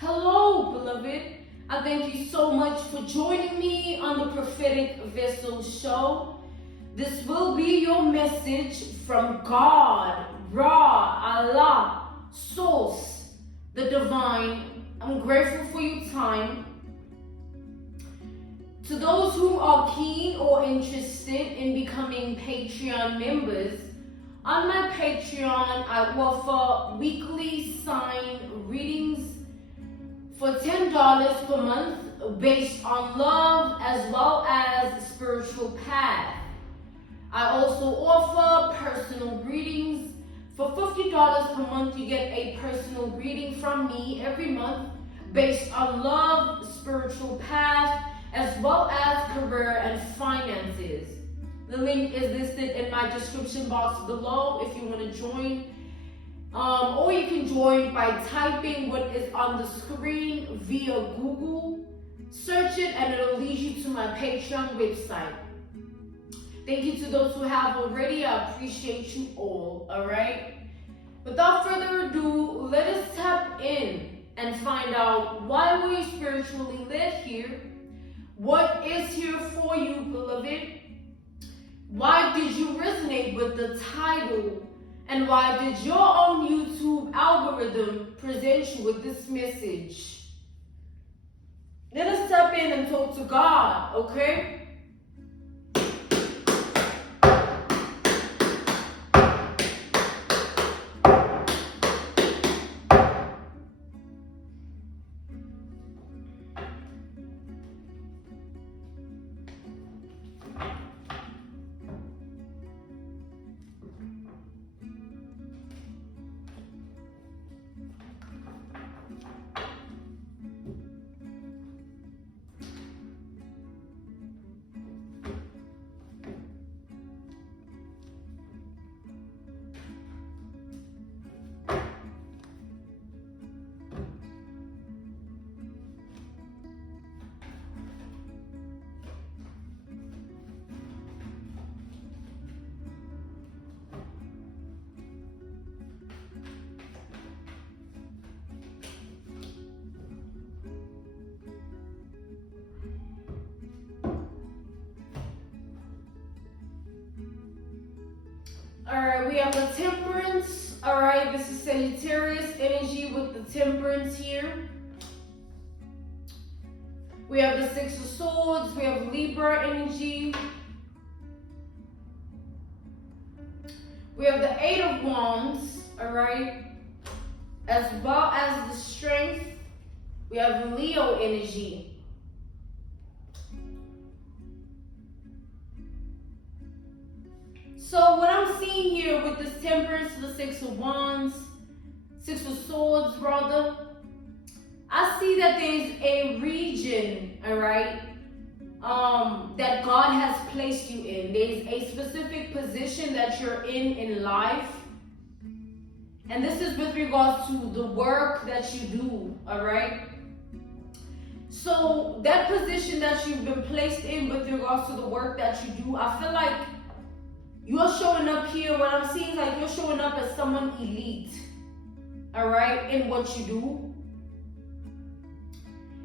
Hello, beloved. I thank you so much for joining me on the Prophetic Vessel Show. This will be your message from God, Ra, Allah, Source, the Divine. I'm grateful for your time. To those who are keen or interested in becoming Patreon members, on my Patreon, I offer weekly sign readings for $10 per month based on love as well as spiritual path. I also offer personal readings. For $50 per month, you get a personal reading from me every month based on love, spiritual path, as well as career and finances. The link is listed in my description box below if you want to join. Or you can join by typing what is on the screen via Google. Search it and it'll lead you to my Patreon website. Thank you to those who have already. I appreciate you all, alright? Without further ado, let us tap in and find out why we spiritually led here. What is here for you, beloved? Why did you resonate with the title? And why did your own YouTube algorithm present you with this message? Let us step in and talk to God, okay? Alright, we have the Temperance. Alright, this is Sagittarius energy with the Temperance here. We have the Six of Swords. We have Libra energy. We have the Eight of Wands. Alright, as well as the Strength. We have Leo energy. So what I'm seeing here with this Temperance, the Six of Wands, Six of Swords rather, I see that there's a region, all right, that God has placed you in. There's a specific position that you're in life. And this is with regards to the work that you do, all right? So that position that you've been placed in with regards to the work that you do, I feel like you're showing up here. What I'm seeing is like you're showing up as someone elite, all right, in what you do.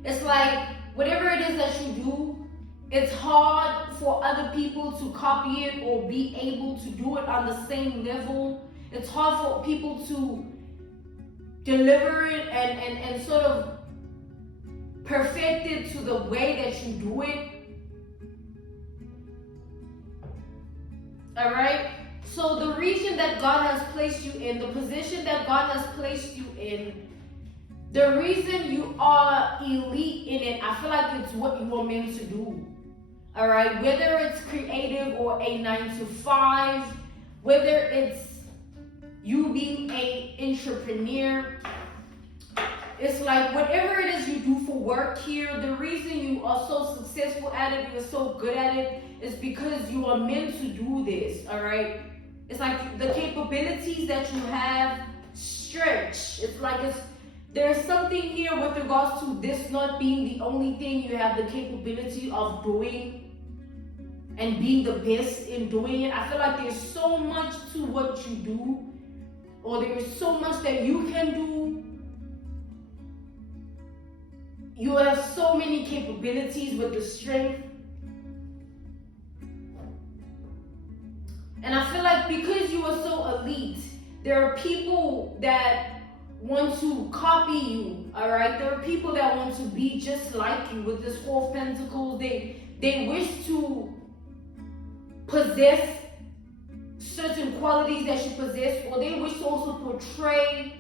It's like whatever it is that you do, it's hard for other people to copy it or be able to do it on the same level. It's hard for people to deliver it and sort of perfect it to the way that you do it. All right, so the region that God has placed you in, the position that God has placed you in, the reason you are elite in it, I feel like it's what you are meant to do. All right, whether it's creative or a 9-to-5, whether it's you being an entrepreneur, it's like whatever it is you do for work here, the reason you are so successful at it, you're so good at it, is because you are meant to do this, all right? It's like the capabilities that you have stretch. It's like there's something here with regards to this not being the only thing you have the capability of doing and being the best in doing it. I feel like there's so much to what you do, or there is so much that you can do you have so many capabilities with the strength. And I feel like because you are so elite, there are people that want to copy you, all right? There are people that want to be just like you with this Four of Pentacles. They wish to possess certain qualities that you possess, or they wish to also portray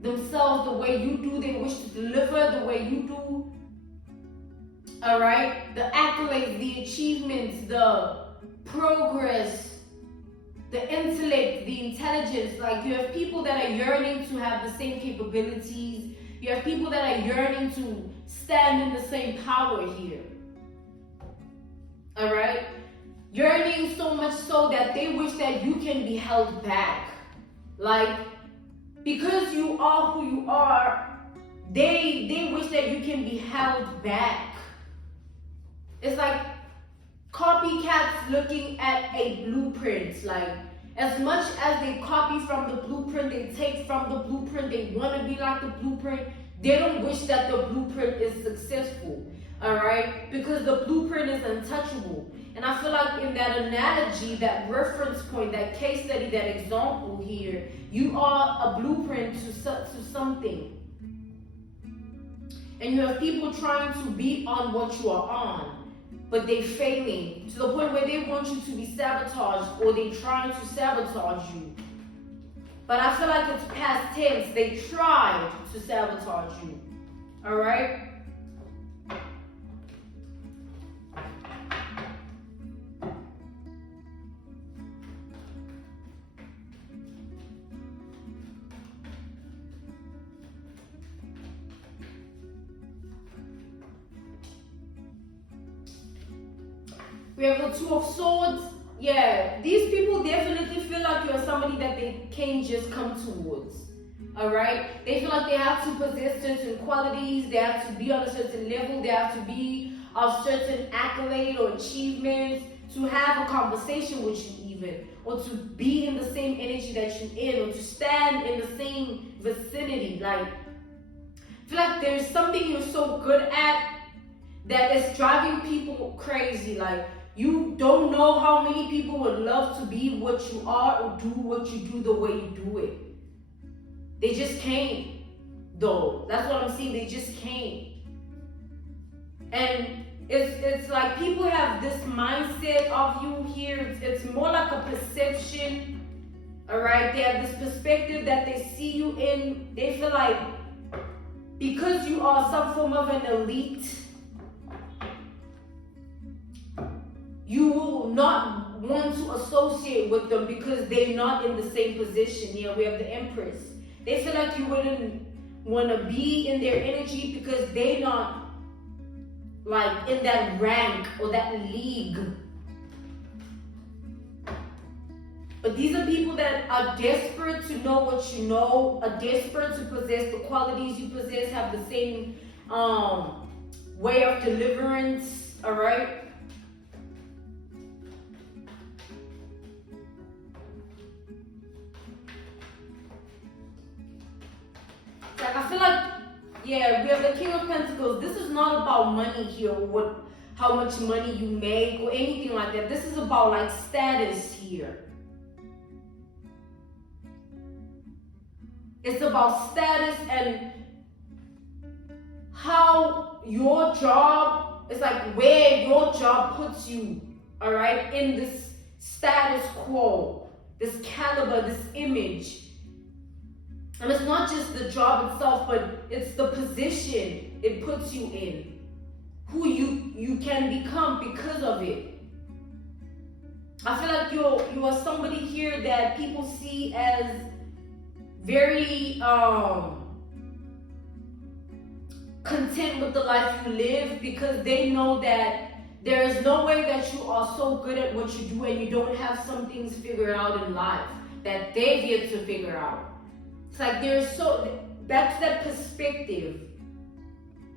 themselves the way you do. They wish to deliver the way you do, all right? The accolades, the achievements, the progress, the intellect, the intelligence. Like, you have people that are yearning to have the same capabilities. You have people that are yearning to stand in the same power here. All right? Yearning so much so that they wish that you can be held back. Like, because you are who you are, they wish that you can be held back. It's like copycats looking at a blueprint. Like, as much as they copy from the blueprint, they take from the blueprint, they want to be like the blueprint, they don't wish that the blueprint is successful, all right? Because the blueprint is untouchable. And I feel like in that analogy, that reference point, that case study, that example here, you are a blueprint to something. And you have people trying to be on what you are on, but they're failing to the point where they want you to be sabotaged, or they're trying to sabotage you. But I feel like it's past tense. They tried to sabotage you. All right? We have the Two of Swords. Yeah, these people definitely feel like you're somebody that they can't just come towards. All right? They feel like they have to possess certain qualities. They have to be on a certain level. They have to be of certain accolade or achievements to have a conversation with you even. Or to be in the same energy that you're in. Or to stand in the same vicinity. Like, I feel like there's something you're so good at that is driving people crazy. Like, you don't know how many people would love to be what you are or do what you do the way you do it. They just can't, though. That's what I'm seeing. They just can't. And it's like people have this mindset of you here. It's more like a perception. All right? They have this perspective that they see you in. They feel like because you are some form of an elite, you will not want to associate with them because they're not in the same position. Here we have the Empress. They feel like you wouldn't want to be in their energy because they're not like in that rank or that league. But these are people that are desperate to know what you know, are desperate to possess the qualities you possess, have the same way of deliverance, all right? Like, I feel like, yeah, we have the King of Pentacles. This is not about money here, or how much money you make or anything like that. This is about like status here. It's about status and how your job, it's like where your job puts you, all right, in this status quo, this caliber, this image. And it's not just the job itself, but it's the position it puts you in. Who you can become because of it. I feel like you are somebody here that people see as very content with the life you live, because they know that there is no way that you are so good at what you do and you don't have some things figured out in life that they've yet to figure out. It's like that's that perspective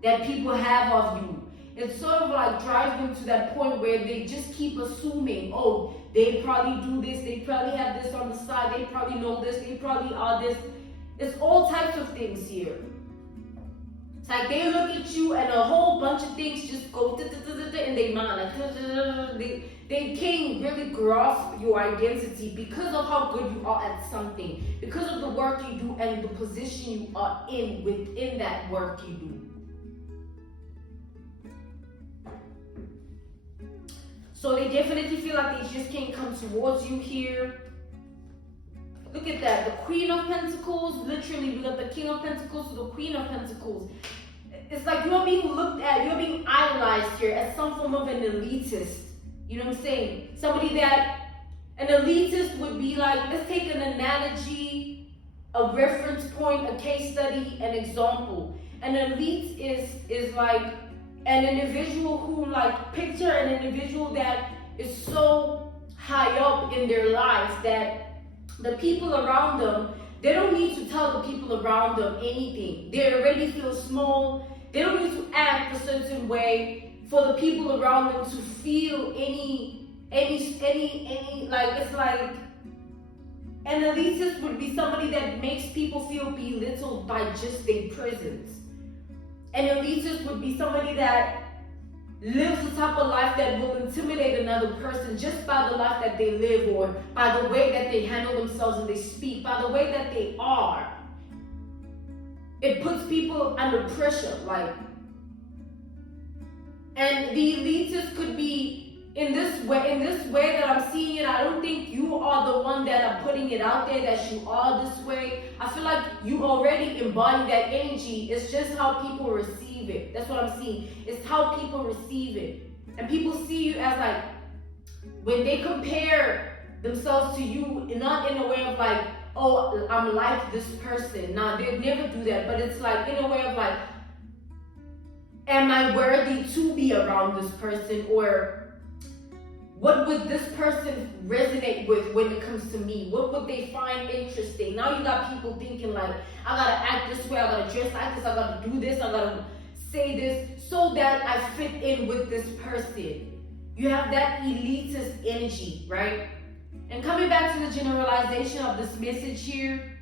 that people have of you. It sort of like drives them to that point where they just keep assuming, oh, they probably do this, they probably have this on the side, they probably know this, they probably are this. It's all types of things here. It's like they look at you and a whole bunch of things just go in their mind. Like they can't really grasp your identity because of how good you are at something, because of the work you do and the position you are in within that work you do. So they definitely feel like they just can't come towards you here. Look at that, the Queen of Pentacles, literally we got the King of Pentacles to the Queen of Pentacles. It's like you're being looked at, you're being idolized here as some form of an elitist. You know what I'm saying? Somebody that, an elitist would be like, let's take an analogy, a reference point, a case study, an example. An elite is like an individual who, like, picture an individual that is so high up in their lives that the people around them, they don't need to tell the people around them anything. They already feel small. They don't need to act a certain way for the people around them to feel any, like, it's like, an elitist would be somebody that makes people feel belittled by just their presence. An elitist would be somebody that lives the type of life that will intimidate another person just by the life that they live, or by the way that they handle themselves and they speak, by the way that they are. It puts people under pressure, like. And the elitist could be in this way that I'm seeing it. I don't think you are the one that are putting it out there that you are this way. I feel like you already embody that energy. It's just how people receive it. That's what I'm seeing. It's how people receive it. And people see you as like, when they compare themselves to you, not in a way of like, oh, I'm like this person. Nah, they'd never do that. But it's like in a way of like, am I worthy to be around this person? Or what would this person resonate with when it comes to me? What would they find interesting? Now you got people thinking like, I gotta act this way, I gotta dress like this, I gotta do this, I gotta say this so that I fit in with this person. You have that elitist energy, right? And coming back to the generalization of this message here,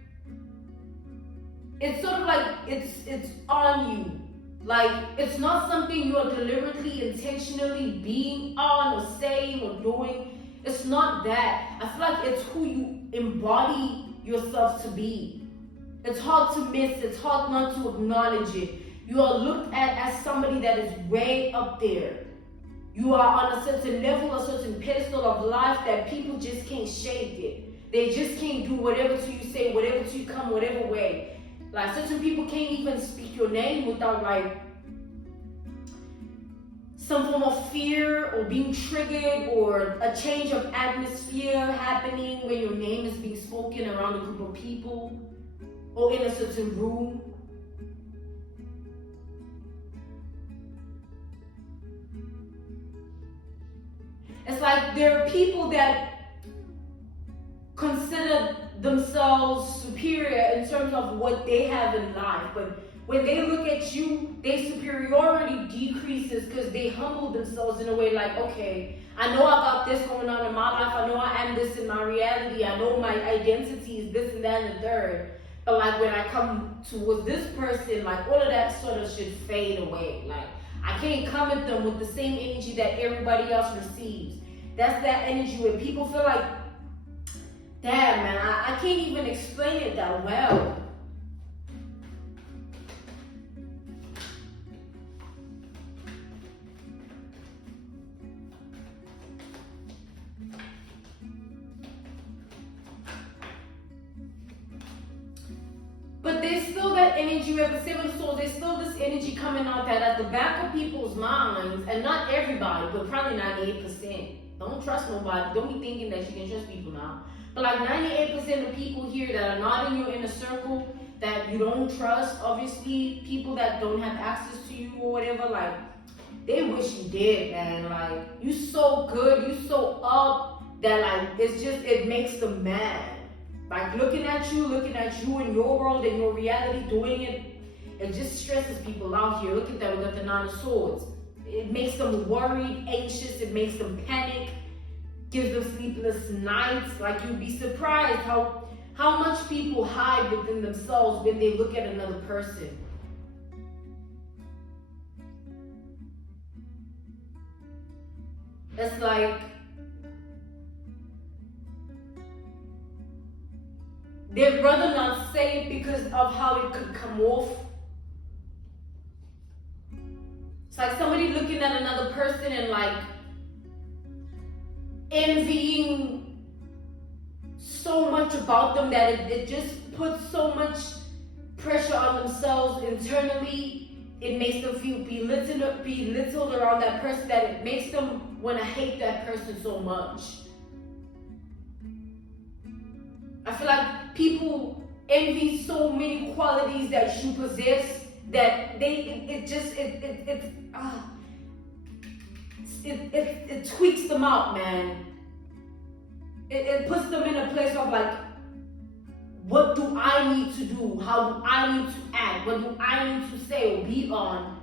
it's sort of like it's on you. Like, it's not something you are deliberately, intentionally being on or saying or doing. It's not that. I feel like it's who you embody yourself to be. It's hard to miss. It's hard not to acknowledge it. You are looked at as somebody that is way up there. You are on a certain level, a certain pedestal of life that people just can't shake it. They just can't do whatever to you say, whatever to you come, whatever way. Like, certain people can't even speak your name without like some form of fear or being triggered or a change of atmosphere happening when your name is being spoken around a group of people or in a certain room. It's like there are people that consider themselves superior in terms of what they have in life, but when they look at you, their superiority decreases because they humble themselves in a way like, okay, I know I got this going on in my life, I know I am this in my reality, I know my identity is this and that and the third, but like when I come towards this person, like all of that sort of should fade away. Like, I can't come at them with the same energy that everybody else receives. That's that energy where people feel like, damn, man, I can't even explain it that well. But there's still that energy, we have the seventh soul, there's still this energy coming out that at the back of people's minds, and not everybody, but probably 98%. Don't trust nobody. Don't be thinking that you can trust people now. But like 98% of people here that are not in your inner circle, that you don't trust, obviously, people that don't have access to you or whatever, like, they wish you did, man. Like, you so good, you so up, that like, it's just, it makes them mad. Like, looking at you in your world, in your reality, doing it, it just stresses people out here. Look at that, we got the Nine of Swords. It makes them worried, anxious, it makes them panic, gives them sleepless nights. Like, you'd be surprised how much people hide within themselves when they look at another person. It's like they'd rather not say it because of how it could come off. It's like somebody looking at another person and like envying so much about them that it just puts so much pressure on themselves internally. It makes them feel belittled around that person, that it makes them want to hate that person so much. I feel like people envy so many qualities that you possess that it tweaks them out, man. It puts them in a place of like, what do I need to do? How do I need to act? What do I need to say or be on?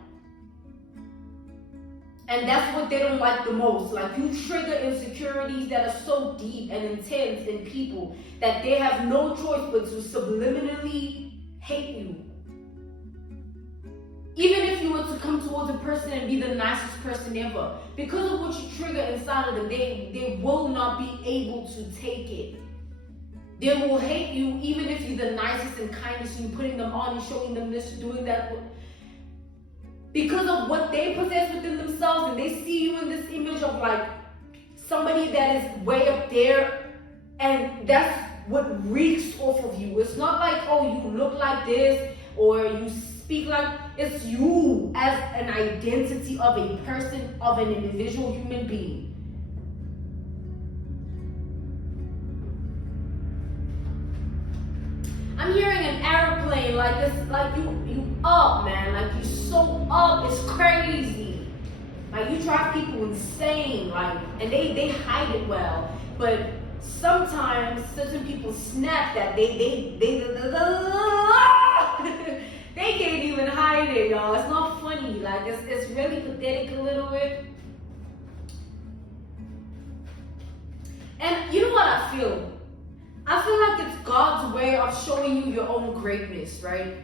And that's what they don't like the most. Like, you trigger insecurities that are so deep and intense in people that they have no choice but to subliminally hate you. Even if you were to come towards a person and be the nicest person ever, because of what you trigger inside of them, they will not be able to take it. They will hate you even if you're the nicest and kindest and you're putting them on and showing them this, doing that. Because of what they possess within themselves, and they see you in this image of like somebody that is way up there, and that's what reeks off of you. It's not like, oh, you look like this or you speak like, it's you as an identity of a person, of an individual human being. I'm hearing an airplane, like it's like you up, man, like you so up, it's crazy. Like, you drive people insane, like, and they hide it well, but sometimes certain people snap that they can't even hide it, y'all. It's not funny, like it's really pathetic a little bit. And you know what I feel? I feel like it's God's way of showing you your own greatness, right?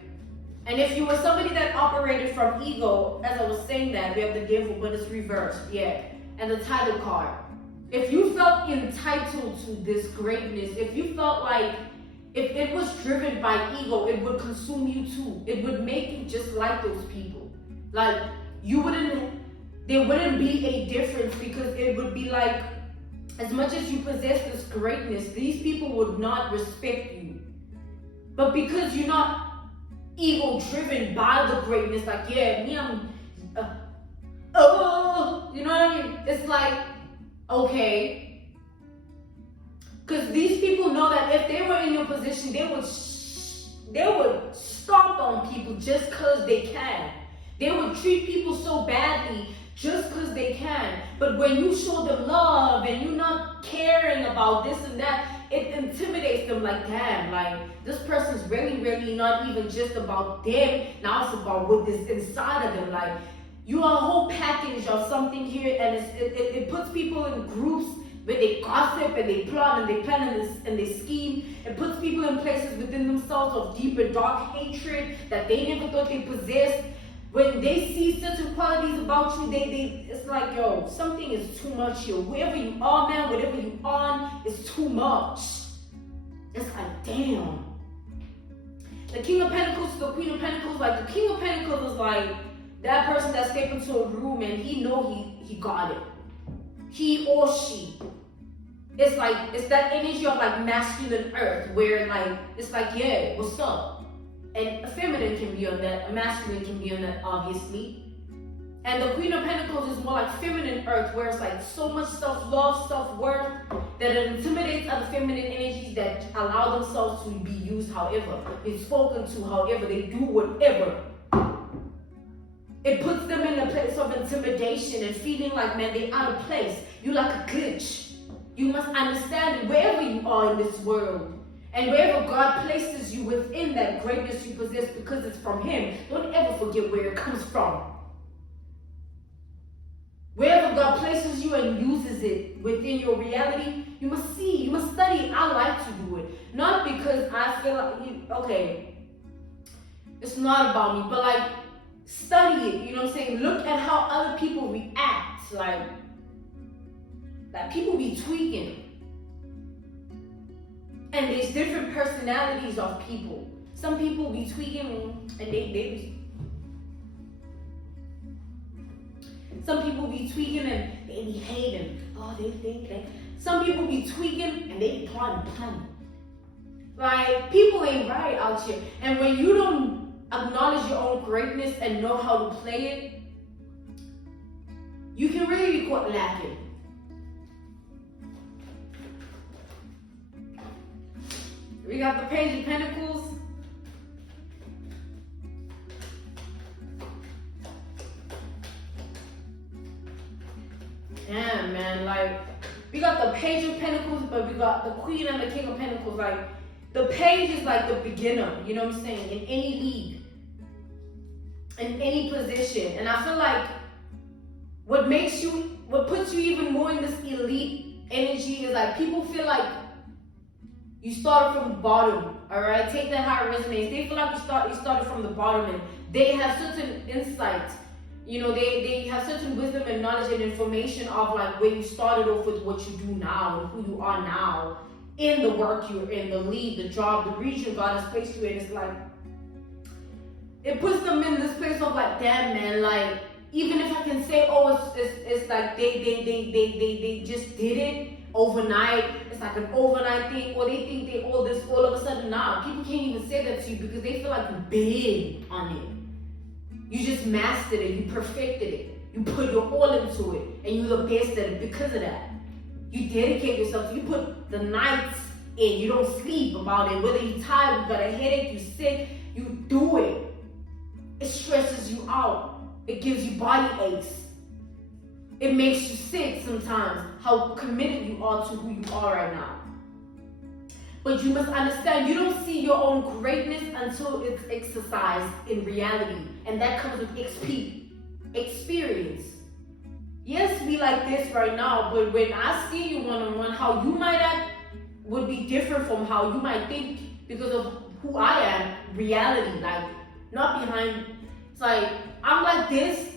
And if you were somebody that operated from ego, as I was saying that, we have the devil, but it's reversed, yeah. And the title card. If you felt entitled to this greatness, if you felt like if it was driven by ego, it would consume you too. It would make you just like those people. Like, there wouldn't be a difference, because it would be like, as much as you possess this greatness, these people would not respect you. But because you're not ego driven by the greatness, like, yeah, me, I'm, you know what I mean? It's like, okay. Because these people know that if they were in your position, they would stomp on people just because they can. They would treat people so badly just because they can. But when you show them love and you're not caring about this and that, it intimidates them. Like, damn, like, this person's really not even just about them. Now it's about what is inside of them. Like, you are a whole package of something here, and it puts people in groups where they gossip and they plot and they plan and they scheme. It puts people in places within themselves of deep and dark hatred that they never thought they possessed. When they see certain qualities about you, it's like, yo, something is too much here. Wherever you are, man, whatever you on, is too much. It's like, damn. The King of Pentacles to the Queen of Pentacles, like, the King of Pentacles is like that person that stepped into a room and he know he got it. He or she. It's like, it's that energy of like masculine earth, where like, it's like, yeah, what's up? And a feminine can be on that, a masculine can be on that, obviously. And the Queen of Pentacles is more like feminine earth, where it's like so much self-love, self-worth, that it intimidates other feminine energies that allow themselves to be used however, be spoken to however, they do whatever. It puts them in a place of intimidation and feeling like, man, they're out of place. You're like a glitch. You must understand it wherever you are in this world. And wherever God places you within that greatness you possess, because it's from Him, don't ever forget where it comes from. Wherever God places you and uses it within your reality, you must see, you must study. I like to do it. Not because I feel like, okay, it's not about me, but like, study it, you know what I'm saying? Look at how other people react. Like, Like people be tweaking. And there's different personalities of people. Some people be tweaking and some people be tweaking and they be hating. Oh, they think that. Some people be tweaking and they be plotting. Like, people ain't right out here. And when you don't acknowledge your own greatness and know how to play it, you can really be caught lacking. We got the Page of Pentacles. Yeah, man, like, we got the Page of Pentacles, but we got the Queen and the King of Pentacles. Like, the Page is like the beginner, you know what I'm saying, in any league, in any position. And I feel like what puts you even more in this elite energy is like people feel like you started from the bottom, all right? Take that how it resonates. They feel like you started from the bottom, and they have certain insight. You know, they have certain wisdom and knowledge and information of like where you started off with what you do now and who you are now in the work you're in, the lead, the job, the region God has placed you in. It's like, it puts them in this place of like, damn, man, like, even if I can say, oh, it's like they just did it overnight, it's like an overnight thing, or they think they all this all of a sudden. Nah, people can't even say that to you because they feel like you've been on it. You just mastered it, you perfected it, you put your all into it, and you're the best at it because of that. You dedicate yourself, you put the nights in, you don't sleep about it, whether you're tired, you got a headache, you're sick, you do it. It stresses you out, it gives you body aches, it makes you sick sometimes, how committed you are to who you are right now. But you must understand, you don't see your own greatness until it's exercised in reality. And that comes with experience. Yes, we like this right now, but when I see you one-on-one, how you might act would be different from how you might think because of who I am, reality, like, not behind. It's like, I'm like this,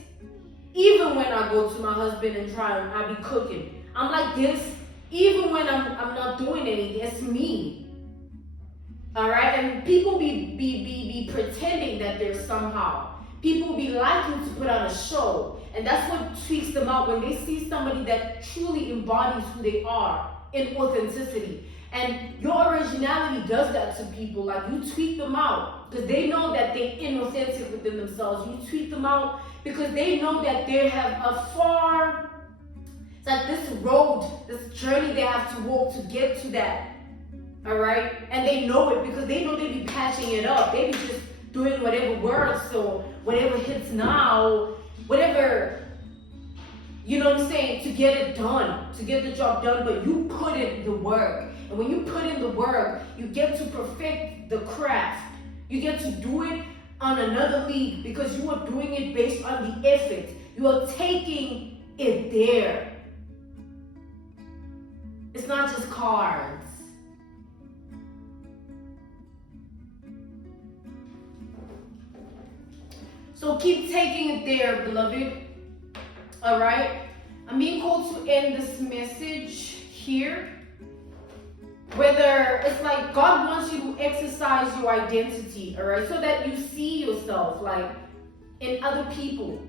even when I go to my husband and try, I be cooking. I'm like this, even when I'm not doing anything. It's me. All right, and people be pretending that they're somehow. People be liking to put on a show, and that's what tweaks them out when they see somebody that truly embodies who they are in authenticity. And your originality does that to people. Like, you tweak them out because they know that they're inauthentic within themselves. You tweak them out because they know that they have it's like this road, this journey they have to walk to get to that. All right, and they know it because they know they be patching it up. They be just doing whatever works, so whatever hits now, whatever, you know what I'm saying, to get it done, to get the job done. But you put in the work, and when you put in the work, you get to perfect the craft. You get to do it on another league because you are doing it based on the effort. You are taking it there. It's not just cards. So keep taking it there, beloved. All right? I'm being called to end this message here. Whether it's like God wants you to exercise your identity, all right? So that you see yourself like in other people.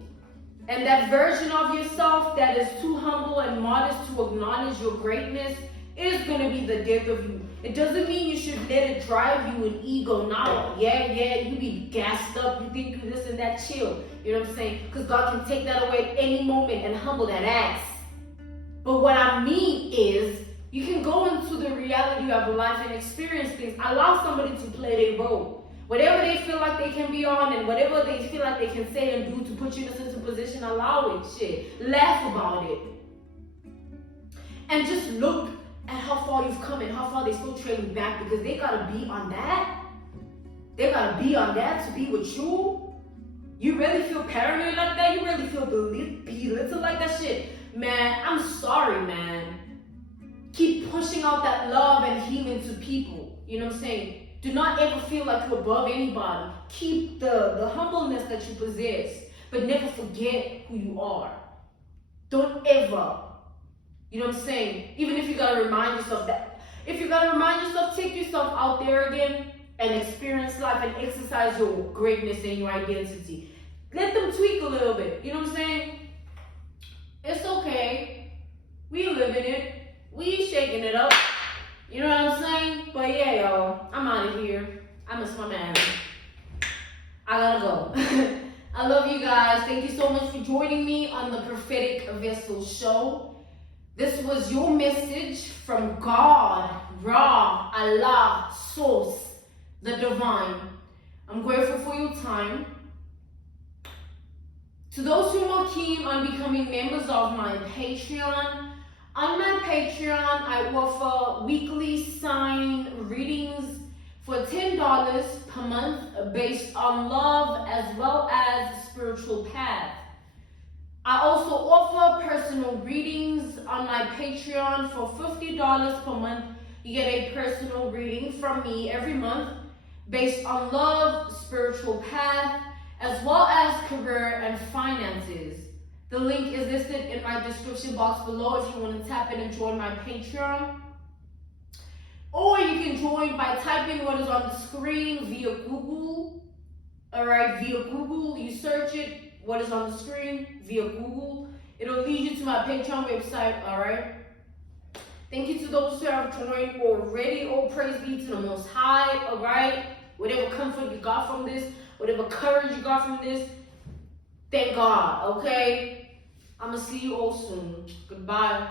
And that version of yourself that is too humble and modest to acknowledge your greatness is going to be the death of you. It doesn't mean you should let it drive you in ego now. Yeah, you be gassed up. You think you this and that, chill. You know what I'm saying? Because God can take that away at any moment and humble that ass. But what I mean is, you can go into the reality of life and experience things. Allow somebody to play their role. Whatever they feel like they can be on and whatever they feel like they can say and do to put you in a sense of position, allow it, shit. Laugh about it. And just look at how far you've come and how far they still trailing back because they gotta be on that. They gotta be on that to be with you. You really feel paranoid like that? You really feel belittled like that shit? Man, I'm sorry, man. Keep pushing out that love and healing to people. You know what I'm saying? Do not ever feel like you're above anybody. Keep the humbleness that you possess, but never forget who you are. Don't ever You know what I'm saying? Even if you gotta remind yourself that. If you gotta remind yourself, take yourself out there again and experience life and exercise your greatness and your identity. Let them tweak a little bit. You know what I'm saying? It's okay. We living it. We shaking it up. You know what I'm saying? But yeah, y'all. I'm out of here. I miss my man. I gotta go. I love you guys. Thank you so much for joining me on the Prophetic Vessel Show. This was your message from God, Ra, Allah, Source, the Divine. I'm grateful for your time. To those who are keen on becoming members of my Patreon, on my Patreon, I offer weekly sign readings for $10 per month based on love as well as spiritual path. I also offer personal readings on my Patreon for $50 per month. You get a personal reading from me every month based on love, spiritual path, as well as career and finances. The link is listed in my description box below if you want to tap in and join my Patreon. Or you can join by typing what is on the screen via Google. Alright, via Google, you search it, what is on the screen via Google. It'll lead you to my Patreon website, alright? Thank you to those who have joined already. All praise be to the Most High, alright? Whatever comfort you got from this, whatever courage you got from this, thank God, okay? I'm gonna see you all soon. Goodbye.